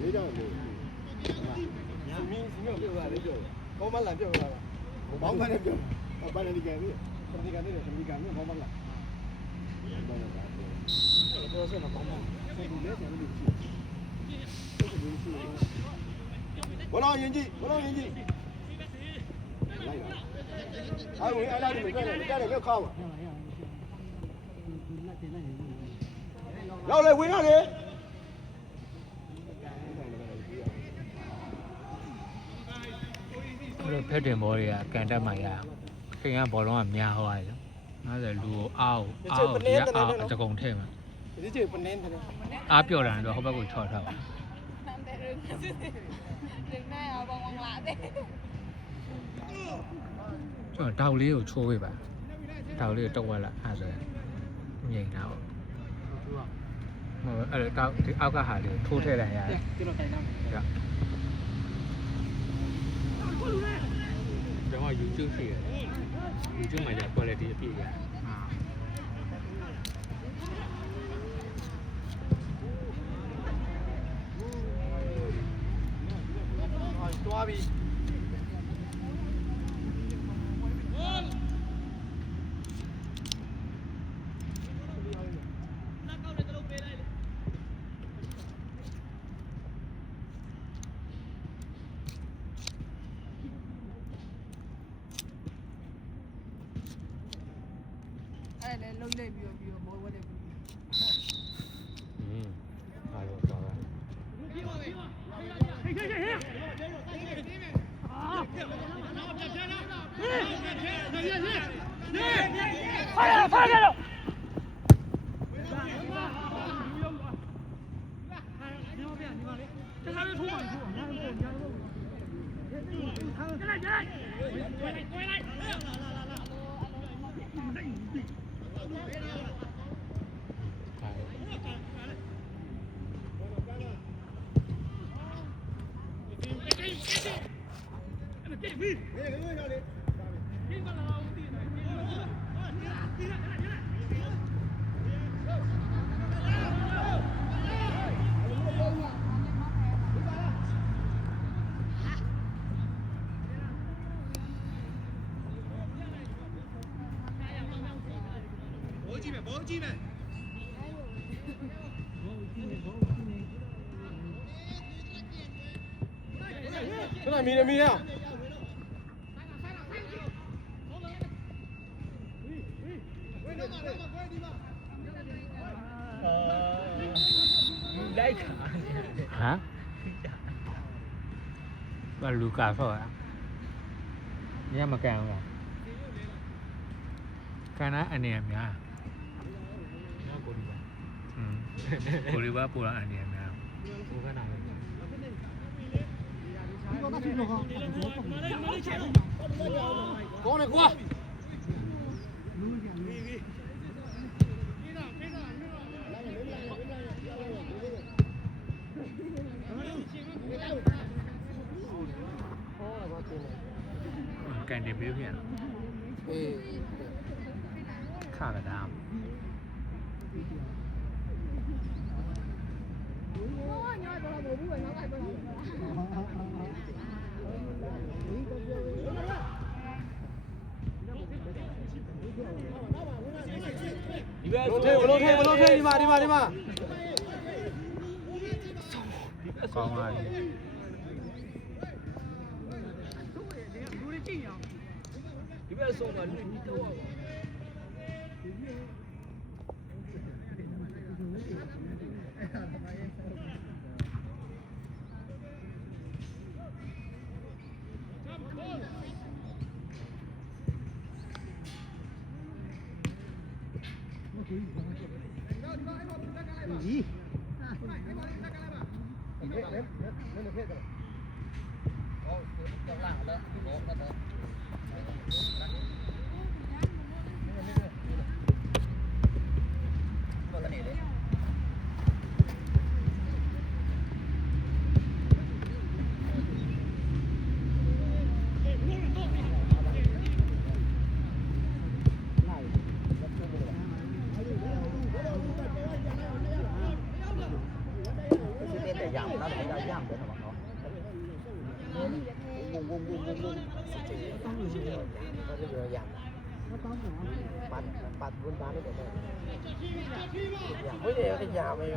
လေးကြောင်လေးမင်းပြောတာလေးပြောကောင်းမလန်ပြောတာဘောင်းမနဲ့ပြောဘာလဲဒီကန်လေးဒီကန်လေးဒီကန်လေးဘောင်းမလားတော့ဆက်တော့ဘောင်းမဆက်ဒီလေးဆက်လို့ရှိဘောလုံးရင်ကြီးဘောလုံးရင်ကြီးလိုက်လာအားဝင်အားလာတယ်ကြတယ်ကြခေါက်ပါရောက်လေဝင်တော့လေဖက်တင်ဘောတွေကကန်တက်မှရခင်ကဘောလုံးကများဟောရတယ်နော်90လူအောက်ရအောက်တကုံထဲမှာဒီကျပနင်းတယ်အားပြော့တာတော့ဟိုဘက်ကိုချော်ထားပါကျွန်တော်တောက်လေးကိုချိုးပေးပါတောက်လေးကိုတုတ်ဝက်လာအဲ့ဆိုငြိမ်တာပေါ့ဟိုအဲ့တောက်ဒီအောက်ကဟာလေးထိုးထည့်လိုက်ရတယ်ကျွန်တော်ခိုင်တာကျွန်တော် YouTube ရှိတယ် YouTube မှာじゃ quality အပြည့်ရတယ်တွားပြီအဲ့လေလုံးလိုက်ပြီးတော့ဘောဝတ်တယ်အားလို့တော့ဖားကြတော့ဘောကြီးမယ်ခဏမီရမီရလိုက်ဟမ်ဘာလူကာဆောอ่ะညမကန်ဘူးလားကန်နာအနေအများကိုရီဘာပူလာအနေအများကိုကနာပဲကောင်းတယ်ကွာကန်တယ်ပြေးပြန်အေးခါတာဘလုံးထဲဒီမှာကောင်းပါပြီဒီဘက်ဆုံးမှာလူတော့ပါ မ်းတယ်နော်ဝုံဒါလည်းပြောရမ်းပတ်ဘုံသားလေးတယ်ရမွေးရရမယ်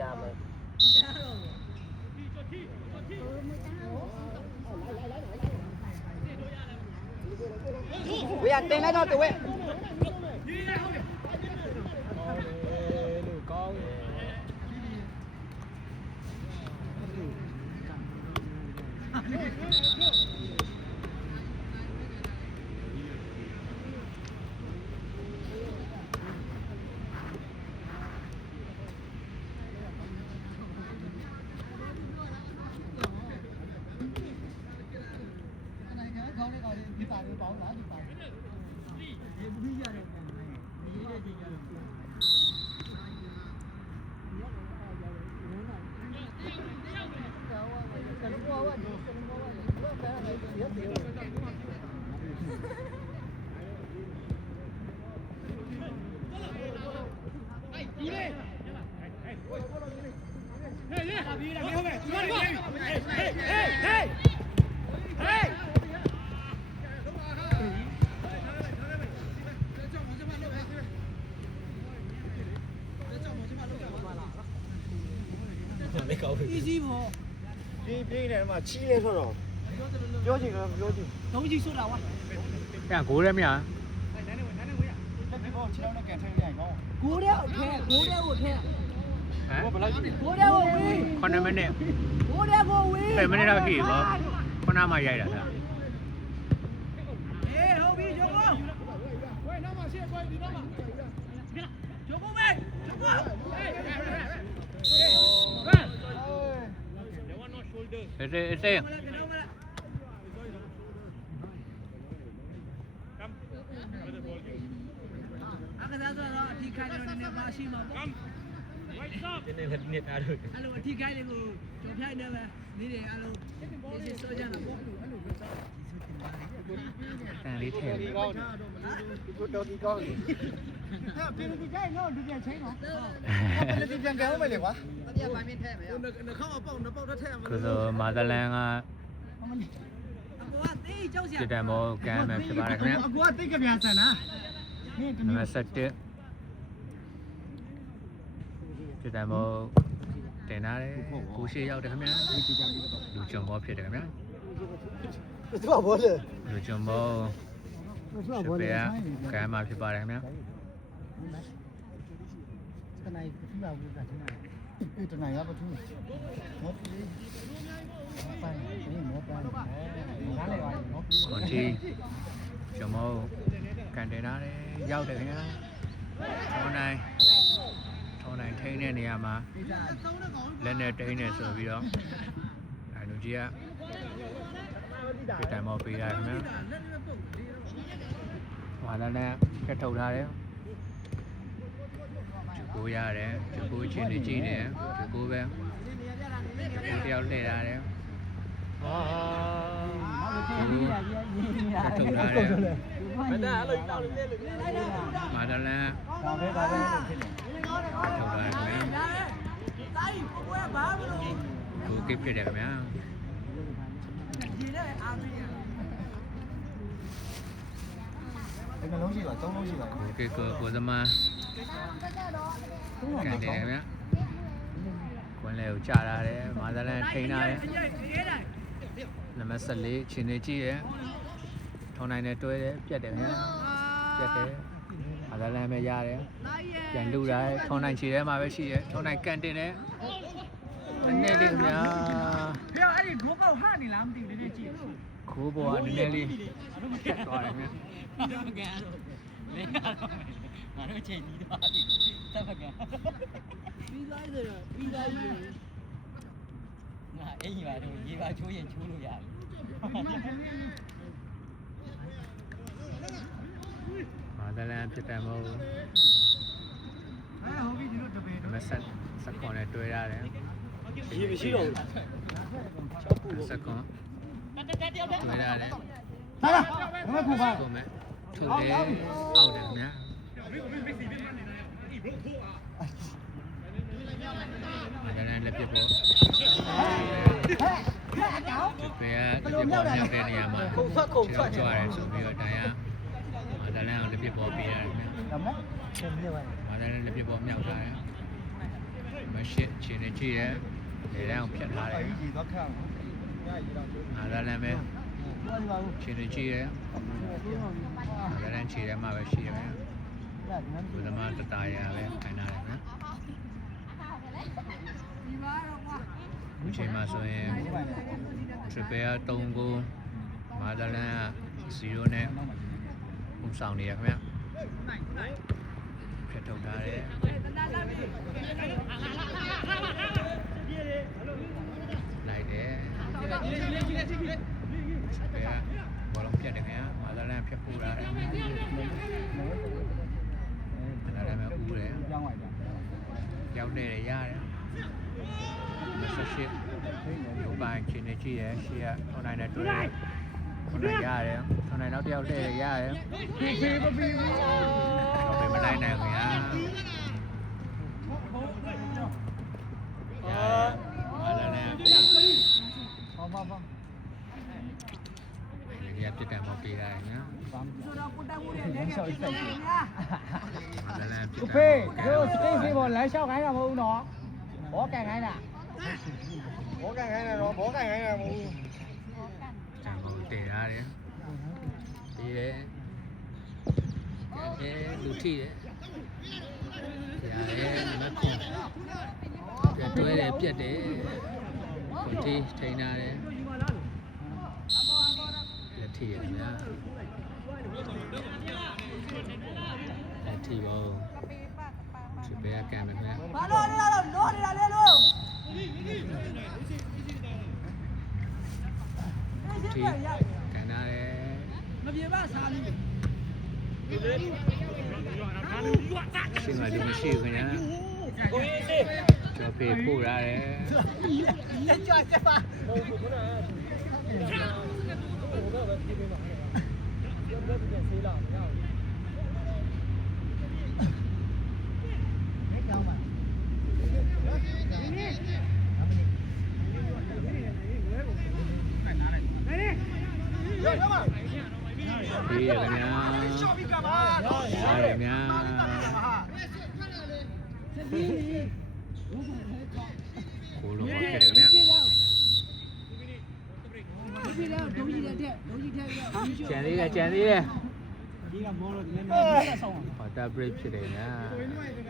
ရမယ်ဝေးရတင်လိုက်တော့တဝဲကောင်းပြေးနေမှာချီးနေဆိုတော့ပြောချင်တယ်ပြောချင် 东西说了哇， ပြန်ကိုရဲမရ တက်ပြီးပေါ့ခြေထောက်နဲ့ကန်ထဲရိုက်ကောင်း 过了天，过了我天， ဟမ် ဘယ်လောက်ကြီး 过了我喂， 9မိနစ် 过了我喂。 10မိနစ်တော့ရှိပြီပေါ့ခုနမှရိုက်တာလား 哎，后边小光，喂，那么现在你那么，小光喂，小光，哎，အေး 阿个啥子了？提开了那把戏嘛？ ဒီနေ့လည်းနေသားတို့ အဲ့လိုအထီးခိုင်းလေးကိုကြော်ဖြိုက်နေပဲနေတယ်အဲ့လိုဒီစောကြတာပေါ့အဲ့လိုပဲစော တန်လေးထည့် ဒီကောင်းကိုတော်ဒီကောင်း အဲ့ပြင်ဒီကြိုက်တော့ဒီပြန်ချင်းတော့ ဘယ်လိုပြန်ကြောင်းမယ်လေကွာ တရားပိုင်းမထဲမယ်ရော နှခေါင်းအပေါက်နှစ်ပေါက်တစ်ထက်မှာ ကိုဆိုမာသလန်က အကူကတေးကြောက်စရာ စစ်တမ်းမောကမ်းမယ်ဖြစ်ပါတယ်ခင်ဗျာ အကူကတိတ်ကြပြန်ဆန်လားနေ နံပါတ်7စစ်တမ်းမောတင်လာတယ်ကိုရှိရောက်တယ်ခင်ဗျာလူကြုံမောဖြစ်တယ်ခင်ဗျာ သူကဘောလေ လူကြုံမောစစ်ပေကမ်းမှာဖြစ်ပါတယ်ခင်ဗျာ တနိုင်သူ့လာဘူးကတနိုင်အေးတနိုင်ရပါသူမောပြေးပိုင်းဒီမောပိုင်းနားလေပါမောပြေး ကွန်တီကြုံမောကန်တင်လာတယ်ရောက်တယ်ခင်ဗျာထောင်းနိုင်ထိန်းတဲ့နေရာမှာလက်နဲ့ထိန်းနေဆိုပြီးတော့အဲလူကြီးကဒီတိုင်းမောပေးရတယ်ခင်ဗျာဟွာလည်းကတ်ထုတ်ထားတယ်ကိုရတယ်ကိုချင်းနေကြည့်နေကိုပဲတယောက်လှည့်ထားတယ်ဟာထုတ်ထားတယ် မင်းအဲ့လိုတောက်လေးလေးလေး မာဒလန် ဒါပဲဖြစ်နေ ထုတ်ထားတယ်ခင်ဗျာ တိုင်းဘွယ်ဘာမလို့ ကိုကိဖြစ်တယ်ခင်ဗျာ ဒီနဲ့အားပေးရ ဒီနှလုံးရှိပါသုံးလုံးရှိပါ ကိုကိကိုသမားကန်တယ်ခင်ဗျာကွန်လေကိုကြာလာတယ်မာဒလန်ထိန်းထားတယ်နံပါတ်14ချင်းနေကြည့်ရထောင်းနိုင်နဲ့တွဲတယ်ပြတ်တယ်ခင်ဗျာပြတ်တယ်မာဒလန်ပဲရတယ်ပြန်လူတာထောင်းနိုင်ခြေထဲမှာပဲရှိတယ်ထောင်းနိုင်ကန်တင်တယ်နည်းနည်းလေးခင်ဗျာ ဖေအဲ့ဒီဘိုးကောက်ဟာနေလားမသိဘူးနည်းနည်းကြည့် ခိုးပေါ်ကနည်းနည်းလေးဖြတ်သွားတယ်ခင်ဗျာ မကန်တော့လေငါတို့ချိန်ပြီးသွားပြီတက်မကန်ပြီးသွားဆိုတော့ပြီးသွားပြီငါအိမ်ပါတော့ရေပါချိုးရင်ချိုးလို့ရပြီ မာဒလန်ဖြစ်တယ်မဟုတ်ဘူး အဲ့ဟိုပြီးဒီလိုတပင်း နံပါတ်7ခွန်နဲ့တွဲရတယ် ရေမရှိတော့ဘူး 7ခွန်တွဲရတယ် ဟာလားမခုပါ ကိုမဲ့ထုတ်တယ်အောက်တယ်ခင်ဗျာမာဒလန်လက်ပြဖို့ ဖေကတစ်ပြစ်ပေါ်မြောက်တဲ့နေရာမှာကြွရတယ်ဆိုပြီးတော့တိုင်ရမာဒလန်အောင်တစ်ပြစ်ပေါ်ပေးရတယ်ခင်ဗျ ဒါမဲ့ဆက်နေပါ မာဒလန်တစ်ပြစ်ပေါ်မြောက်ထားတယ်မရှိခြေနဲ့ကြည့်ရဲလေလန်းအောင်ဖြတ်ထားတယ် ကြီးတော့ခါ မာဒလန်ပဲ ဘာဒီပါဘူး ခြေနဲ့ကြည့်ရဲမာဒလန်ခြေထဲမှာပဲရှိတယ်ခင်ဗျ ရဒီမှာ ဘုသမားတတာရပဲခိုင်းထားတယ်နော်ဒီချိန်မှာဆိုရင် triple က3ကိုမာဒလန်က0နဲ့ပုံဆောင်နေရခင်ဗျဖြတ်ထုတ်ထားတယ်လိုက်တယ်ဘောလုံးပြတ်တယ်ခင်ဗျမာဒလန်ဖြတ်ပို့လာတယ်မာဒလန်ကဦးတယ် ကြောင်းလိုက်တာ ရောက်နေတယ်ရတယ်28ရုပ်ပိုင်းချင်းနေကြည့်ရရှေ့ကထွန်နိုင်နဲ့တွေ့တယ်ထွန်နိုင်ရတယ်ထွန်နိုင်နောက်တစ်ယောက်တည့်ရတယ်တော့ပဲမနိုင်နိုင်ဘူးညာမာလာနဲ့ ဟောပါပါ ရပြတ်တယ်မပေးရတယ်ညာ ဘာမှမဆောက်ဆိုင်ကြီး မာလာနဲ့ပြတ် ကို တ ဖေး ယ် တို့စတိတ်ဖေးပေါ်လမ်းလျှောက်ခိုင်းတာမဟုတ်ဘူးနော်ဘောကန်ခိုင်းတာ ဘောကန်ခိုင်းတယ်တော့ဘောကန်ခိုင်းတာမဟုတ်ဘူး ကျန်ကုန်တည်ရတယ်ပြီးတယ်ကဲလူထိတယ်ရတယ်မက်ခွန်ပြတ်တွဲတယ်ပြတ်တယ်ခွန်ထိထိန်းထားတယ်လက်ထိရတယ်ညာလက်ထိပါဒီဘက်ကံမယ်ခင်ဗျာ ဘာလို့လဲလို့နိုးနေတာလေလို့ ထိကန်ထားတယ် မပြေပါစားလို့ ရှင်းမှာဒီမရှိဘူးခင်ဗျာကျော်ဖေးပို့ရတယ် လက်ကြွချက်ပါ နေကြောင်းပါ ပြီးရခင်ဗျာစားရခင်ဗျာကိုလိုပါခဲ့တယ်ခင်ဗျာကျန်သေးတယ် ဒီကမောလို့ဒီနေ့ ဘာတာဘရိတ်ဖြစ်တယ်ညာ